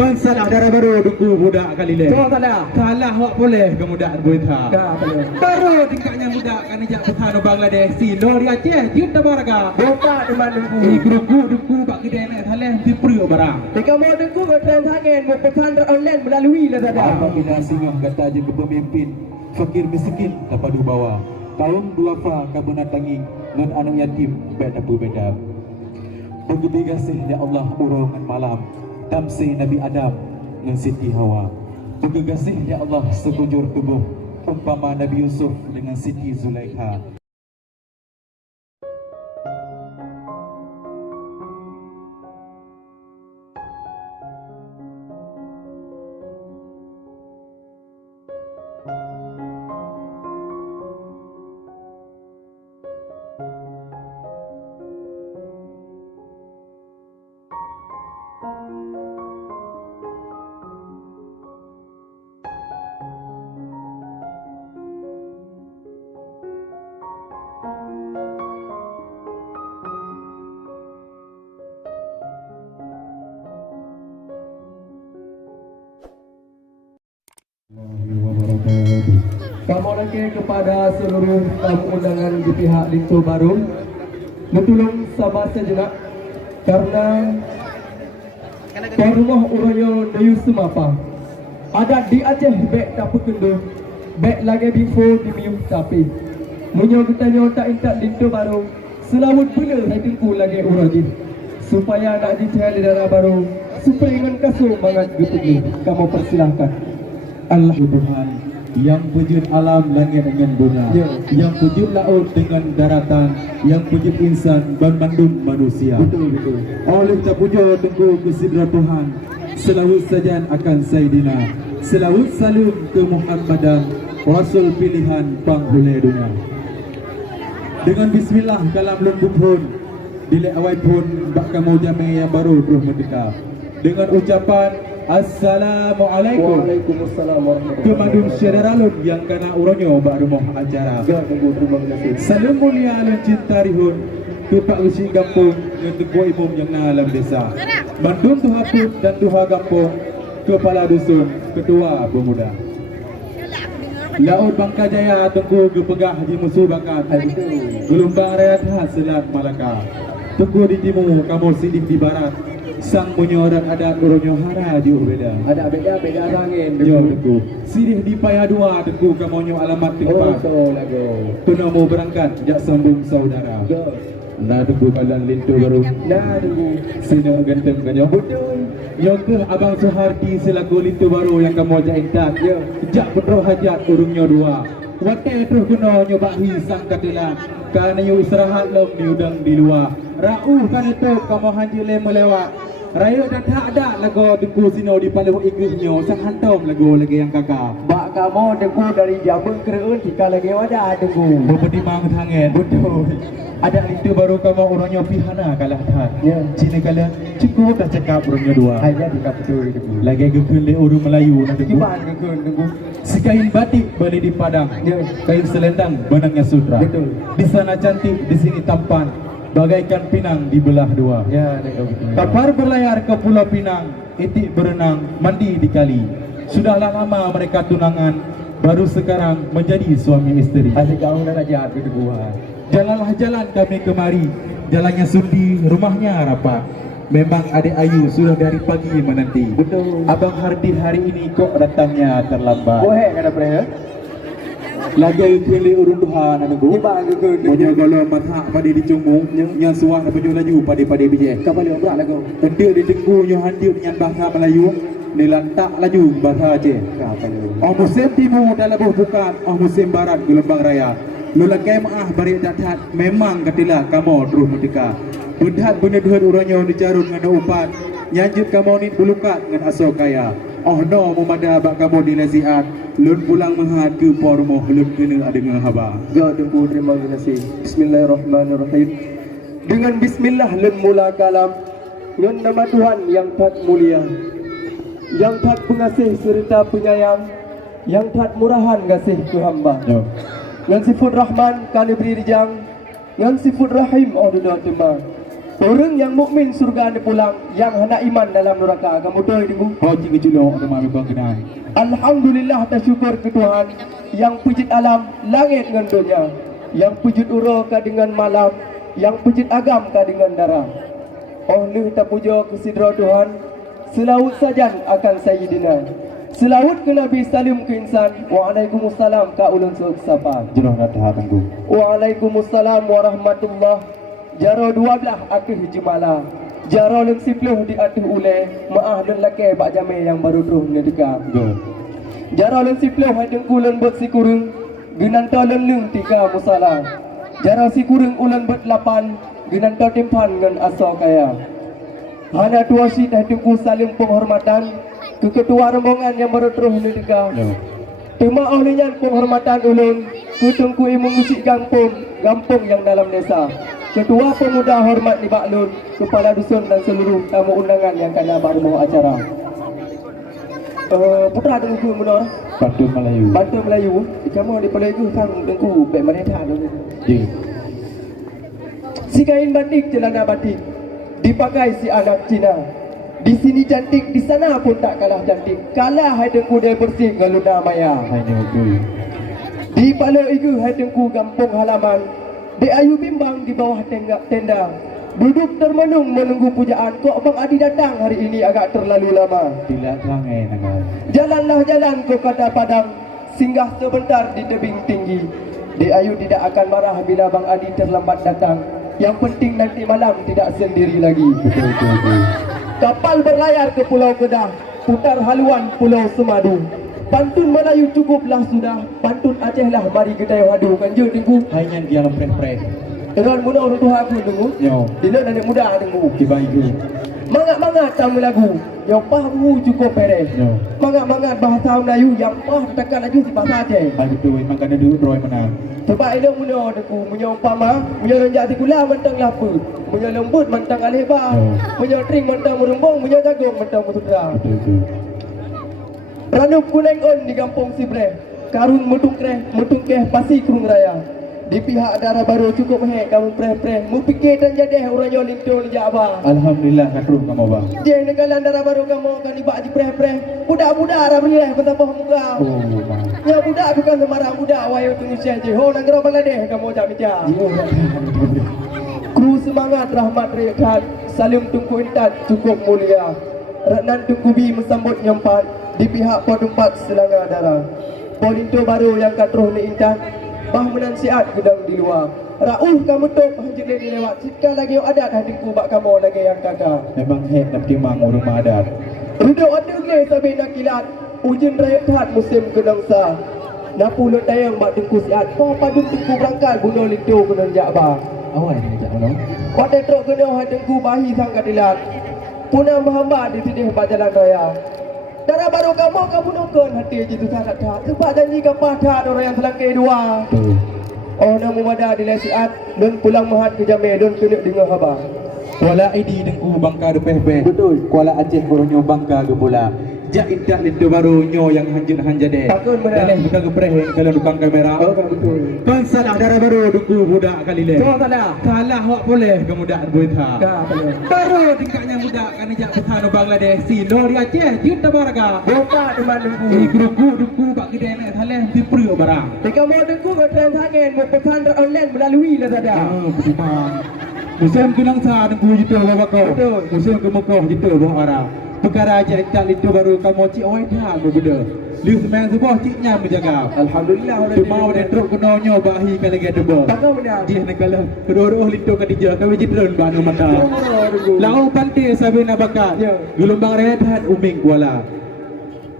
Pansalah darah baru duku budak kali le. Jauh salah. Kalah awak boleh ke mudak buita. Dah boleh. Baru tingkatnya budak kan jak Putano Bangladesh. Sino di Aceh, juta baraga. Buka depan dengku. Duku bak kedai nak thaleh di perut barang. Jika mau dengku ke trend tangan, mau pesan online melalui Lazada. Apabila singgah kata je ke pemimpin, fakir miskin dapat dibawa. Kaum duafa kabuna tangi, nun anak yatim beda berbeda. Begitu kasih ya Allah urungan malam, tamsi Nabi Adam dan Siti Hawa. Begitu kasih ya Allah sekujur tubuh, umpama Nabi Yusuf dengan Siti Zulaikha. Kamu lagi kepada seluruh tamu undangan di pihak Lintu Baru, bertolong sabar sejenak karena tuan rumah urangnya Dayu Semapa ada di Aceh bek tak pekendu, bek lagi before di Miu tapi munyo katanya tak intak Lintu Baru selawut benar hatiku lagi uraji supaya nak dicari di darah baru supaya dengan kasut mangat getegi. Kamu persilahkan. Allah Tuhan yang wujud alam langit dengan bunga, yang wujud laut dengan daratan, yang wujud insan dan mandum manusia. Betul. Oleh terpuja tengku kesidra Tuhan, selawat sajan akan Sayyidina, selawat salam ke Muhammadan, Rasul pilihan penghulu dunia. Dengan bismillah kalam lembut pun, dilek awal pun bak kamu jami yang baru terus merdeka. Dengan ucapan Assalamualaikum. Waalaikumsalam warahmatullahi Kemadun syederalun yang kana uronyo bak rumah acara. Terima kasih. Salam mulia alun cinta rihun ke Pak Usi Kampung dengan Teguh Imam yang nalam desa. Bandung Tuha Put dan Tuha Kampung Kepala Dusun Ketua Pemuda. Laut Bangka Jaya Tengku Gepegah Haji Musuh Bakat. Gelombang Rayat Khas Selat Malaka. Tengku di timur, kamu sidih di barat. Sang menyorak adat uronyo hara di ubeda. Ada beda angin. Yo Tengku. Sidih di payah dua Tengku kamonyo alamat tempat. Oh lagu. Kena mau berangkat jak sambung saudara. Nah Tengku kalan Lintu Baru. Nah dulu. Sina ganteng kanyo. Betul. Yo ke Abang Suhardi selaku Lintu Baru yang kamu jak intak. Ya. Jak pedroh hajat urungnya dua. Wakai terus kena nyoba hisang katilah. Karena you istirahat lom di udang di luar. Rauh kan itu kamu hanjile melewat. Raya dah tak ada lagu Tengku sino di paling igihnya sang hantam lagu lagi yang kakak. Bak kamu Tengku dari Jabung Kereun jika lagi ada Tengku. Berpetimang tangan. Betul. Ada Lintu Baru kamu orangnya pihana kalah tak. Ya. Cina kala cukup dah cakap orangnya dua. Aja dekat betul Tengku. Lagi gekun le orang Melayu nak Tengku. Gimana gekun Tengku? Sekain batik balik di Padang. Ya. Kain selendang benangnya sutra. Betul. Di sana cantik, di sini tampan. Bagaikan pinang dibelah dua. Ya, Tengku betul. Kapal berlayar ke Pulau Pinang, itik berenang, mandi di kali. Sudahlah lama mereka tunangan, baru sekarang menjadi suami isteri. Asyik jauh dan aja aku Tengku. Jalanlah jalan kami kemari, jalannya sundi, rumahnya rapat. Memang adik Ayu sudah dari pagi menanti. Betul. Abang Hardi hari ini kok datangnya terlambat. Boleh kan apa ya? Lagi kili urun Tuhan anu go. Iba gekun. Punya golo mathak pada dicunggung, yang suah penyu laju pada bije. Kapal dia berat lagu. Kendir di tengku nyo handir dengan bahasa Melayu, dilantak laju bahasa Aceh. Kapal dia. Oh musim timur dah lebuh bukan, oh musim barat gelombang raya. Lulakai maah bari datat memang katilah kamu terus merdeka. Bedat bener-bener urangnya dicarut dengan upat. Nyanjut kamu ni bulukat dengan asal kaya. Oh no memada bak kamu di laziat. Lun pulang menghad ke pormoh lun kena dengan haba. Ya Tengku terima kasih. Bismillahirrahmanirrahim. Dengan bismillah lun mula kalam. Dengan nama Tuhan yang tak mulia, yang tak pengasih serta penyayang, yang tak murahan kasih tu hamba. Ya. Dengan sifat Rahman kami beri rijang, dengan sifat Rahim oh dunia temang. Orang yang mukmin surga ni pulang, yang hana iman dalam neraka. Kamu tahu itu? Haji kejulung ada mami bang kenal. Alhamdulillah tersyukur ke Tuhan yang pujit alam langit dengan dunia, yang pujit ura ka dengan malam, yang pujit agam ka dengan darah. Oleh terpuja ke sidra Tuhan, selawat sajan akan Sayyidina. Selawat ke Nabi salim ke insan. Waalaikumsalam ka ulun sapa. Jenuh nak dah tangguh. Waalaikumsalam warahmatullah. Jaro 12 akhir jemala. Jaro leng sipluh di akhir ule. Maah dan laki bak jame yang baru terus nedeka. Good. Jaro leng sipluh hadeng kulen bet si kurung. Ginanta leng 3 musala. Jaro si kurung ulen bet 8. Ginanta timpan ngan asa kaya. Hana tua si hadeng ku saling penghormatan ke ketua rombongan yang baru terus nedeka. No. Terima olehnya penghormatan ulun kutungku mengusik kampung yang dalam desa. Ketua pemuda hormat di Baklun, kepala dusun dan seluruh tamu undangan yang akan dapat membawa acara. Putra dengku menor. Bantu Melayu. Bantu Melayu. Kamu di Melayu kan dengku baik mereka dulu. Ya. Si kain batik celana batik dipakai si anak Cina. Di sini cantik, di sana pun tak kalah cantik. Kalah hai dengku dia bersih galuna maya. Hanya betul. Di Palo Igu hai dengku kampung halaman. Di Ayu bimbang di bawah tenda. Duduk termenung menunggu pujaan. Kok Bang Adi datang hari ini agak terlalu lama. Tidak langai nangai. Jalanlah jalan ke kota Padang. Singgah sebentar di tebing tinggi. Di Ayu tidak akan marah bila Bang Adi terlambat datang. Yang penting nanti malam tidak sendiri lagi. Betul. Kapal berlayar ke Pulau Kedah, putar haluan Pulau Semadu. Pantun Melayu cukuplah sudah, pantun Aceh lah mari kita wadu. Kan je tengku. Hanya dia lempreh-preh. Dengan muda orang Tuhan aku tengku. Yo. Dila dan muda tengku. Tiba itu. Mangat-mangat tamu lagu, yang pahamu cukup beres. Yo. Mangat-mangat bahasa Melayu, yang pah tekan laju si bahasa Aceh. Hai betul. Memang kena duduk roy menang. Sebab ini muda tengku, punya umpama, punya renjak tikula mentang lapa. Punya lembut mentang aleba. Punya tring mentang merumbung, punya jagung mentang musudra. Betul. Ranup kuning on di kampung Sibreh. Karun mutungkeh pasi kurung raya. Di pihak darah baru cukup hek kamu preh-preh. Mu fikir dan jadi orang yo linto ni jaba. Alhamdulillah katruh kamu bang. Je negalan darah baru kamu kan ibak di preh-preh. Budak-budak ra beli betapa muka. Oh bang. Ya budak bukan sembarang budak wayo tunggu je. Ho negara Bangladesh kamu jam meja. Kru semangat rahmat rekat. Salim tungku intat cukup mulia. Ratnan tungkubi mesambut nyempat di pihak Podumpat Selangor Darah. Polinto baru yang katruh ni intat. Bah menansiat gedang di luar. Rauh kamu tok hanjir ni lewat. Sikal lagi yang adat hatiku bak kamu lagi yang kakak. Memang hek nak timang rumah adat. Ruduk ada gele sampai nak kilat. Ujin raya tat musim kedangsa. Napu lut dayang bak tengku siat. Pa padum tengku berangkat bunuh lintu kena jakba. Awal ni jak mana? Pada truk kena hatiku bahi sang kadilat. Punang berhamba di sini berjalan raya. Darah baru kamu nukun hati jitu sangat tak. Sebab janji kapah tak orang yang selangkai dua. Oh namu mada di lesiat dan pulang mahat ke Jamil dan kena dengar khabar. Kuala ID dengku bangka depeh-peh. Betul. Kuala Aceh boronyo bangka ke bola. Jak indah lintu baru nyo yang hanjade. Takun benar. Daleh bukan kepreh kalau dukang kamera. Oh betul. Kan salah darah baru dengku budak kali le. Semua salah. Salah awak boleh kemudak buita. Dah betul. Baru tingkatnya budak kan jak petano Bangladesh si Lori Aceh juta baraga. Bopa di mana dengku. Dengku bak kedai nak saleh di perut barang. Jika mau dengku ke transaksi mau pesan online melalui Lazada. Beriman. Musim kenang sa dengku juta bawa kau. Betul. Musim ke Mekah juta bawa arah. Perkara aja tak lintu baru kamu cik oi dah berbeda. Liu semen sebuah ciknya menjaga. Alhamdulillah. Cuma ada truk kenonyo bahi kan lagi ada ber. Takkan benar. Dia nak kalah kedua-dua lintu kadija kami jidron banu mata. Lau pantai sabina bakat. Ya. Gelombang rehat uming kuala.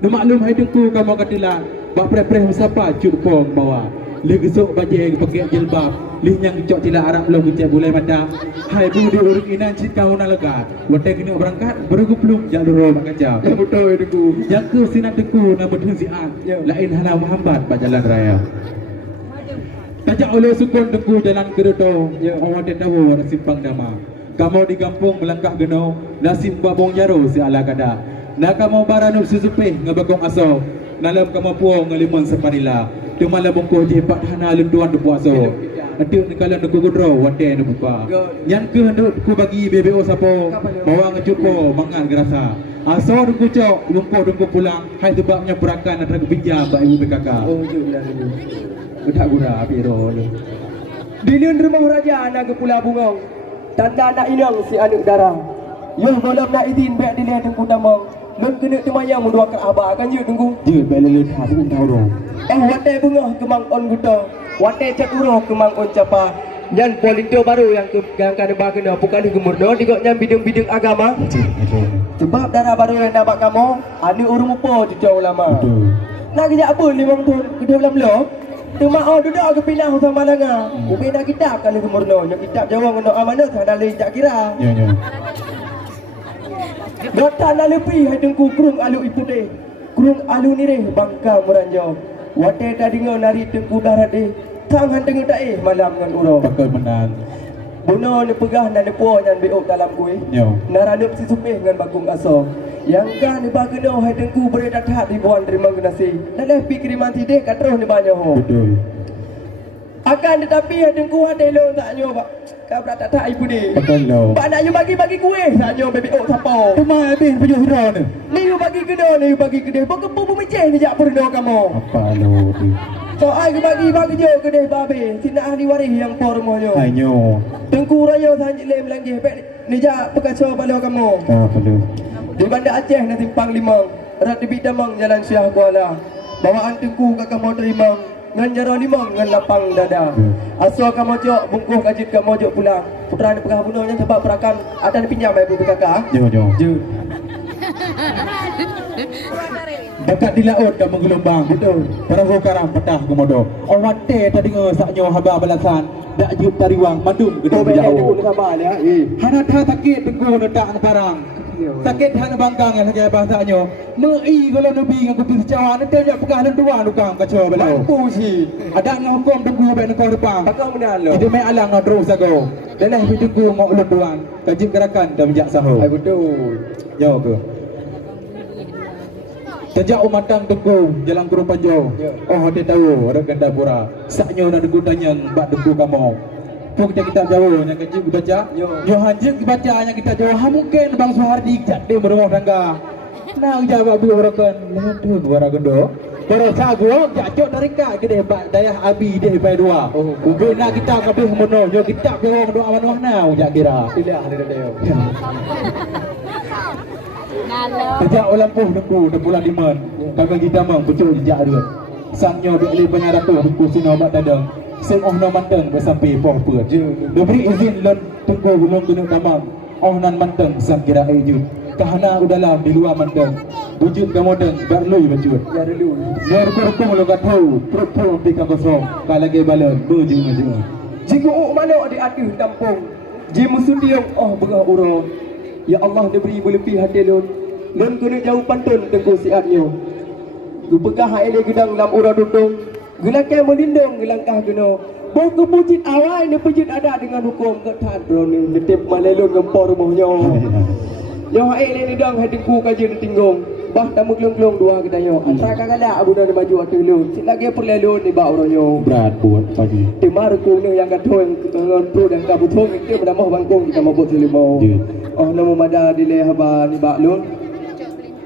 Nu maklum hai dengku kamu katilah. Bak preh-preh siapa cupong bawa. Lih gesuk bajeng pakai jilbab. Lih yang cok tila Arab belum kucek bulai mata. Hai budi urut inan cik kau nak legat. Watai kena berangkat bergu peluk jak loro bak kacau. Betul dengku. Jaga sinat dengku nak berdun siat. Lain hana menghambat bak jalan raya. Tajak oleh sukun dengku jalan keruto. Awak tak tahu orang simpang dama. Kamu di kampung melangkah geno. Nasib babong jaro si ala kada. Nak kamu baranuk susupeh ngabakong aso. Nalam kamu puang ngalimun separila. Cuma lah bongko jepat hana lenduan de puaso. Aduk ni kalau nak gudro wate nak buka. Yang ke hendak ku bagi BBO sapo bawa ngecupo mangan gerasa. Aso dengku cok lumpo dengku pulang hai sebabnya perakan antara kepinjam bak ibu PKK. Oh jumlah ni. Budak gura piro ni. Diliun rumah raja anak ke Pulau Bungong. Tanda anak inang si anak darah. Yo malam nak izin baik dilihat dengku tamang. Lun kena temayang mudua ke abah kan je tunggu. Je belele khas pun tahu ro. Wate bunga kemang on guta. Wate cakuro kemang on capa. Yan polito baru yang kena kena bukan gemurno digoknya bidang-bidang agama. Sebab darah baru yang dapat kamu, ada urung apa jujur ulama. Betul. Nak kerja apa 5 tahun kedua belum? Tuma duduk ke pinang sama langa. Ubin nak kitab kan gemurno. Yang kitab jawang untuk amanah tak ada tak kira. Ya. Dotan lepi hadengku kurung alu ipude. Kurung alu ni deh bangka meranjau. Wate tadi ngau nari tengku darat deh. Tangan tengah tak malam dengan uro. Bakal menang. Bono ni pegah dan ni puan dan beok dalam kuih. Yo. Naranup si supih dengan bagung aso. Yang kan ni bageno hai tengku beredat di buan terima genasi. Dan lepi kiriman tidih katroh ni banyak ho. Betul. Akan tetapi hai tengku ada lo tak nyoba. Kau berada tak ibu ni. Betul lo. Pak nak you bagi kuih tak nyoba beok sapau. Cuma habis pejuh hira ni. Ni you bagi kena ni you bagi kena. Pokok pemecah ni jak perno kamu. Apa lo ni? So ai bagi je kedai babe. Sina ahli waris yang por moyo. Ayo. Tengku raya sanjit lem lagi. Pek ni jak pekaco balo kamu. Oh, betul. Di Bandar Aceh na Simpang Limang. Rat di Bidamang Jalan Syah Kuala. Bawaan tengku kakak mau terima. Ngan jaro limang ngan lapang dada. Aso kamu jok bungkuh kajit kamu jok pulang. Putra ni pegah bunuhnya sebab perakan ada ni pinjam ibu kakak. Jo. Je. Dekat di laut kat menggelombang. Betul. Perahu karang petah kemodo. Awate tadi ngesaknyo haba balasan. Dak juk tariwang mandum Tu gedung bela jauh. tu sama dia. Hana tha sakit tengku netak parang. Sakit hana bangkang yang lagi bahasanya. Mei kalau nabi dengan kopi secawan nanti jak pegah lenduan dukang kaco belau. Mampu si. Ada ngah hukum tengku baik nekau depan. Kakak mana lo? Itu mai alang ngah terus ago. Dalam hidup tengku ngok lenduan. Kajib gerakan dan bijak sahu. Ai betul. Jauh ke? Sejak umatang tengku jalan Gurun Panjau. Oh dia tahu orang Gandapura. Saknyo nak tengku tanya bak tengku kamu. Pun kita jauh yang kecil baca. Yo hanjing baca yang kita jauh. Ha mungkin Bang Suhardi jak dia berumah tangga. Nang jawab bi orakan. Letuh wara gendo. Para sagu jacok dari ka ke deh bak dayah abi deh pai dua. Ubin nak kita kabeh mono yo kita jauh doa manuh nau jak kira. Tidak ada dia. Sejak ulampuh tengku dan bulan liman. Kagak kita mang betul jejak dia. Sangnya di alih banyak ratu tengku sino mak tadang. Sing oh no manteng bersampai poh put. Diberi izin lon tengku belum gunung tamang. Oh nan manteng sang kira ejut. Kahana udalam di luar manteng. Wujud gamodeng berlui bajut. Ya dulu. Ner kurkum lo gatau. Perut di kangkosong. Kalage balon berjung-jung. Jika mana adik-adik kampung. Ji musudiang berah uro. Ya Allah diberi berlebih hati lun. Lun kena jauh pantun tengku siatnya. Gupekah haile gedang lam ura dudung. Gelakai melindung gelangkah geno. Boko pujit awal ni pujit ada dengan hukum ketat bro ni. Letip malelun gempor rumahnya. Yo haile ni dang hadengku kaji tinggung. Bah tamu kelong-kelong dua kedaya. Antara kagala abu dah baju waktu lu. Sik lagi perlelun ni ba uronyo. Berat buat pagi. Timar ku ni yang gathong dengan tu dan kabutong itu menambah bangkong kita mabut selimau. Oh namo mada dile haba ni ba lun.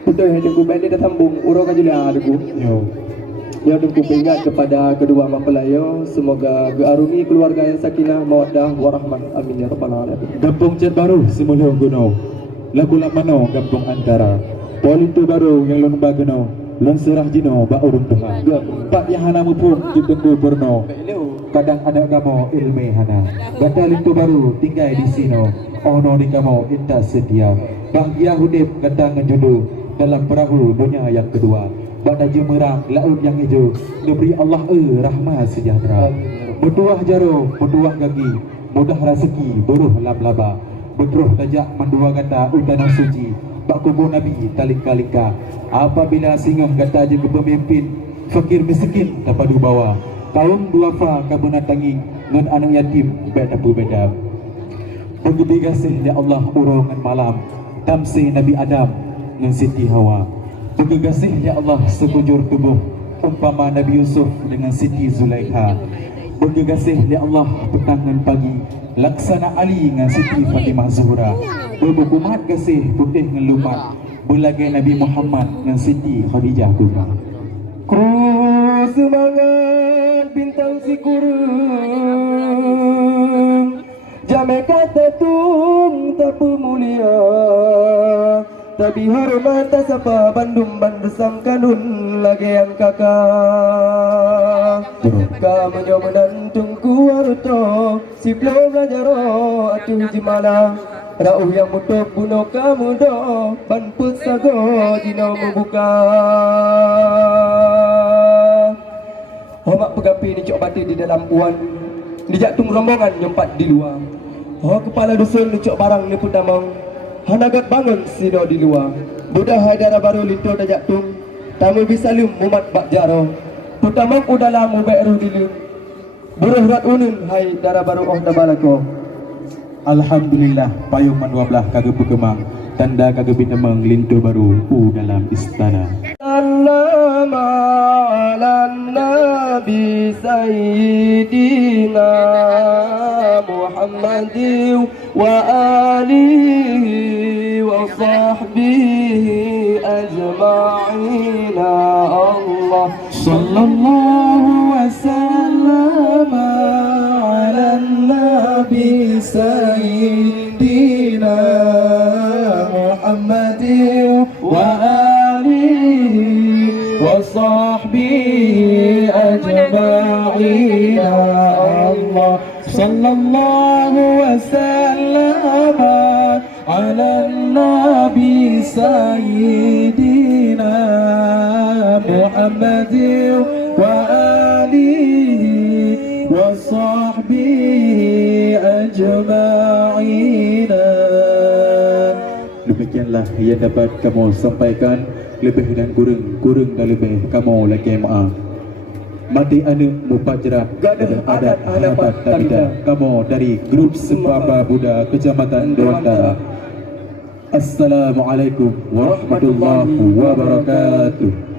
Betul hadengku bende dah sambung uro kajula adengku. Yo. Ya dan ingat kepada kedua mempelayo semoga diarungi keluarga yang sakinah mawaddah warahmah amin ya rabbal alamin. Kampung Cer Baru semula gunung. Lagu lak mano kampung antara. Politu baru yang lon bageno. Lon serah jino ba urung Tuhan. Pak yang hana mupung di tengku Borno. Kadang anak kamu ilmu hana. Batal itu baru tinggal di sino. Ono di kamu inta setia. Bahagia hudip kata ngejudu dalam perahu dunia yang kedua. Pada jemerang laut yang hijau. Diberi Allah rahmat sejahtera. Bertuah jaro, bertuah gagi. Mudah rezeki, buruh laba-laba. Berteruh tajak mendua kata utana suci. Bak kubur Nabi talika-lika. Apabila singam kata je ke pemimpin. Fakir miskin tak padu bawa. Kaum duafa kabuna tangi. Ngan anak yatim beda berbeda. Begitu kasih ya Allah urongan malam. Tamsi Nabi Adam ngan Siti Hawa. Begitu kasih ya Allah sekujur tubuh. Umpama Nabi Yusuf dengan Siti Zulaikha. Bergegasih di Allah petangan pagi laksana Ali dengan Siti Fatimah Zuhra. Berbukumat gasih putih ngelumat belagai Nabi Muhammad dengan Siti Khadijah Kubra. Ku semangat bintang si kurung, jame kata tung tak pemulia, tapi hormat tak sapa Bandung bandesam kanun lagi yang kakak. Kamu jauh menantungku waruto, si belum belajar atuh jimala. Rauh yang mutuk bunuh kamu do, ban put sago jino membuka. Homak pegapi ni cok bati di dalam puan, dijak tung rombongan nyempat di luar. Oh kepala dusun ni cok barang ni pudamang, hanagat bangun sino di luar. Budak haidara baru lintu dajak tung, tamu bisa lum mumat bak jaro. Pudamang udahlah mu beru dilum, buruh rat unun hai dara baru oh dabalako. Alhamdulillah payung manua belah kagak berkemang tanda kagak bitemang lintu baru dalam istana. Sallama ala nabi sayyidina Muhammadin wa alihi wa sahbihi ajma'in. Allah sallallahu wasallam ala nabi sayyidina Muhammadin wa alihi wa sahbihi ajma'in. Allah sallallahu wasallam ala nabi sayyidina Muhammadin wa alihi wa sahbihi ajma'in. Demikianlah yang dapat kamu sampaikan, lebih dan kurang dan lebih kamu lagi maaf. Mati anu mupajarah adat harapan tabida kamu dari grup Sembaba Buddha Kecamatan Dewantara. Assalamualaikum warahmatullahi wabarakatuh.